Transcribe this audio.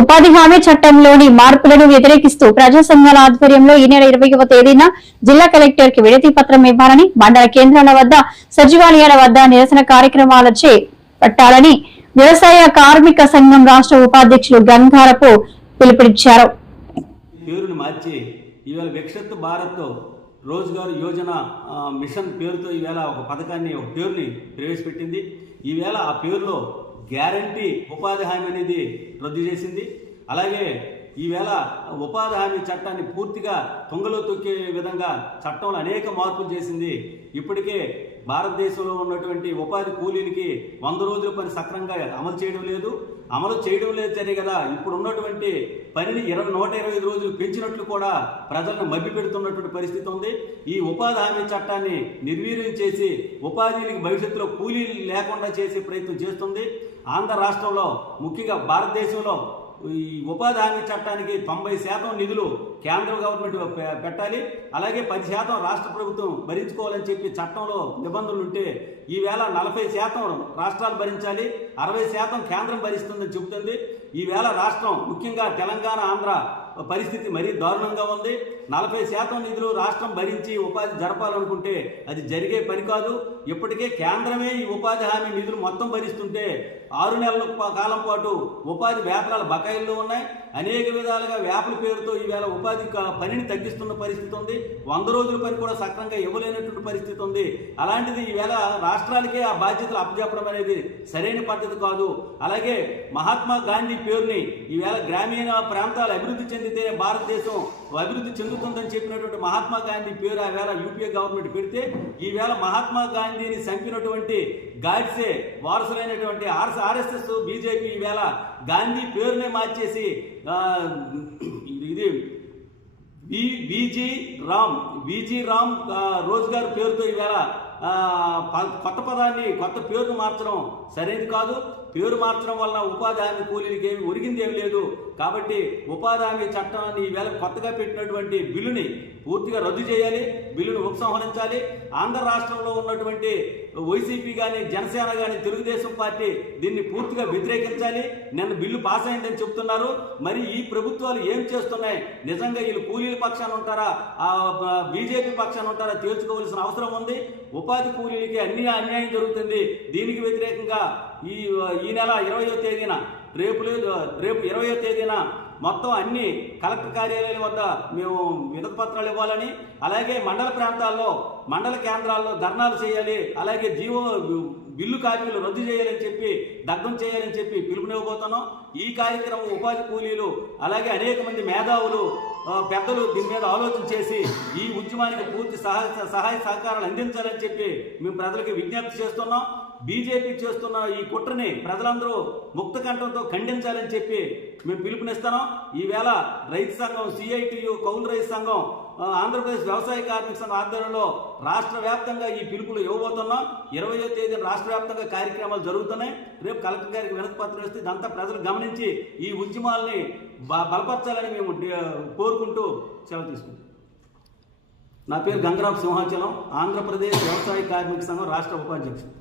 ఉపాధి హామీ చట్టంలోని మార్పులను వ్యతిరేకిస్తూ ప్రజా సంఘాల ఆధ్వర్యంలో ఈ నెల 20వ తేదీన జిల్లా కలెక్టర్ కి వినతి పత్రం ఇవ్వాలని, మండల కేంద్రాల వద్ద, సచివాలయాల వద్ద నిరసన కార్యక్రమాలు చేపట్టాలని వ్యవసాయ కార్మిక సంఘం రాష్ట్ర ఉపాధ్యక్షులు గంగారపు పిలుపునిచ్చారు. రోజ్గార్ యోజన మిషన్ పేరుతో ఈవేళ ఒక పథకాన్ని, ఒక పేరుని ప్రవేశపెట్టింది. ఈవేళ ఆ పేరులో గ్యారంటీ ఉపాధి హామీ అనేది రద్దు చేసింది. అలాగే ఈవేళ ఉపాధి హామీ చట్టాన్ని పూర్తిగా తుంగలో తొక్కే విధంగా చట్టంలో అనేక మార్పులు చేసింది. ఇప్పటికే భారతదేశంలో ఉన్నటువంటి ఉపాధి కూలీలకి 100 రోజుల పని సక్రమంగా అమలు చేయడం లేదు సరే కదా. ఇప్పుడు ఉన్నటువంటి పనిని 125 రోజులు పెంచినట్లు కూడా ప్రజలను మభ్య పెడుతున్నటువంటి పరిస్థితి ఉంది. ఈ ఉపాధి హామీ చట్టాన్ని నిర్వీర్యం చేసి ఉపాధికి భవిష్యత్తులో కూలీలు లేకుండా చేసే ప్రయత్నం చేస్తుంది. ఆంధ్ర రాష్ట్రంలో, ముఖ్యంగా భారతదేశంలో ఈ ఉపాధి హామీ చట్టానికి 90% నిధులు కేంద్ర గవర్నమెంట్ పెట్టాలి, అలాగే 10% రాష్ట్ర ప్రభుత్వం భరించుకోవాలని చెప్పి చట్టంలో నిబంధనలు ఉంటే, ఈవేళ 40% రాష్ట్రాలు భరించాలి, 60% కేంద్రం భరిస్తుందని చెబుతుంది. ఈవేళ రాష్ట్రం, ముఖ్యంగా తెలంగాణ, ఆంధ్ర పరిస్థితి మరీ దారుణంగా ఉంది. 40% నిధులు రాష్ట్రం భరించి ఉపాధి జరపాలనుకుంటే అది జరిగే పని కాదు. ఇప్పటికే కేంద్రమే ఈ ఉపాధి హామీ నిధులు మొత్తం భరిస్తుంటే 6 నెలల కాలం పాటు ఉపాధి వేతనాల బకాయిల్లో ఉన్నాయి. అనేక విధాలుగా వేపల పేరుతో ఈవేళ ఉపాధి పనిని తగ్గిస్తున్న పరిస్థితి ఉంది. 100 రోజుల పని కూడా సక్రమంగా ఇవ్వలేనటువంటి పరిస్థితి ఉంది. అలాంటిది ఈవేళ రాష్ట్రాలకే ఆ బాధ్యతలు అప్పచెప్పడం అనేది సరైన పద్ధతి కాదు. అలాగే మహాత్మా గాంధీ పేరుని ఈవేళ గ్రామీణ ప్రాంతాలు అభివృద్ధి చెందితేనే భారతదేశం అభివృద్ధి చెందుతుందని చెప్పినటువంటి మహాత్మా గాంధీ పేరు ఈవేళ యూపీఏ గవర్నమెంట్ పెడితే, ఈవేళ మహాత్మా గాంధీని చంపినటువంటి గాడ్సే వారసులైనటువంటి ఆర్ఎస్ఎస్, బీజేపీ ఈవేళ గాంధీ పేరునే మార్చేసి ఇది విజీ రామ్ రోజ్గార్ పేరుతో ఈవేళ కొత్త పేరును మార్చడం సరైనది కాదు. పేరు మార్చడం వల్ల ఉపాధి హామీ కూలీలకి ఏమి ఒరిగింది ఏమి లేదు. కాబట్టి ఉపాధి హామీ చట్టాన్ని ఈవేళ కొత్తగా పెట్టినటువంటి బిల్లుని పూర్తిగా రద్దు చేయాలి, బిల్లును ఉపసంహరించాలి. ఆంధ్ర రాష్ట్రంలో ఉన్నటువంటి వైసీపీ కానీ, జనసేన కానీ, తెలుగుదేశం పార్టీ దీన్ని పూర్తిగా వ్యతిరేకించాలి. నిన్న బిల్లు పాస్ అయిందని చెప్తున్నారు. మరి ఈ ప్రభుత్వాలు ఏం చేస్తున్నాయి? నిజంగా వీళ్ళు కూలీల పక్షాన ఉంటారా, బీజేపీ పక్షాన ఉంటారా తేల్చుకోవాల్సిన అవసరం ఉంది. ఉపాధి కూలీలకి అన్యాయం జరుగుతుంది. దీనికి వ్యతిరేకంగా ఈ నెల 20వ తేదీన రేపు 20వ తేదీన మొత్తం అన్ని కలెక్టర్ కార్యాలయాల వద్ద మేము వినతి పత్రాలు ఇవ్వాలని, అలాగే మండల ప్రాంతాల్లో, మండల కేంద్రాల్లో ధర్నాలు చేయాలి, అలాగే బిల్లు కాపీలు రద్దు చేయాలని చెప్పి, దగ్ధం చేయాలని చెప్పి పిలుపునివ్వబోతున్నాం. ఈ కార్యక్రమం ఉపాధి కూలీలు, అలాగే అనేక మంది మేధావులు, పెద్దలు దీని మీద ఆలోచన చేసి ఈ ఉద్యమానికి పూర్తి సహాయ సహకారాలు అందించాలని చెప్పి మేము ప్రజలకు విజ్ఞప్తి చేస్తున్నాం. బీజేపీ చేస్తున్న ఈ కుట్రని ప్రజలందరూ ముక్త కంఠంతో ఖండించాలని చెప్పి మేము పిలుపునిస్తున్నాం. ఈవేళ రైతు సంఘం, సిఐటియు, కౌలు రైతు సంఘం, ఆంధ్రప్రదేశ్ వ్యవసాయ కార్మిక సంఘం ఆధ్వర్యంలో రాష్ట్ర వ్యాప్తంగా ఈ పిలుపులు ఇవ్వబోతున్నాం. 20వ తేదీన రాష్ట్ర వ్యాప్తంగా కార్యక్రమాలు జరుగుతున్నాయి. రేపు కలెక్టర్ గారికి వినతి పత్రం ఇస్తే ఇదంతా ప్రజలు గమనించి ఈ ఉద్యమాల్ని బలపరచాలని మేము కోరుకుంటూ సెలవు తీసుకుంటాం. నా పేరు గంగరాపు సింహాచలం, ఆంధ్రప్రదేశ్ వ్యవసాయ కార్మిక సంఘం రాష్ట్ర ఉపాధ్యక్షుడు.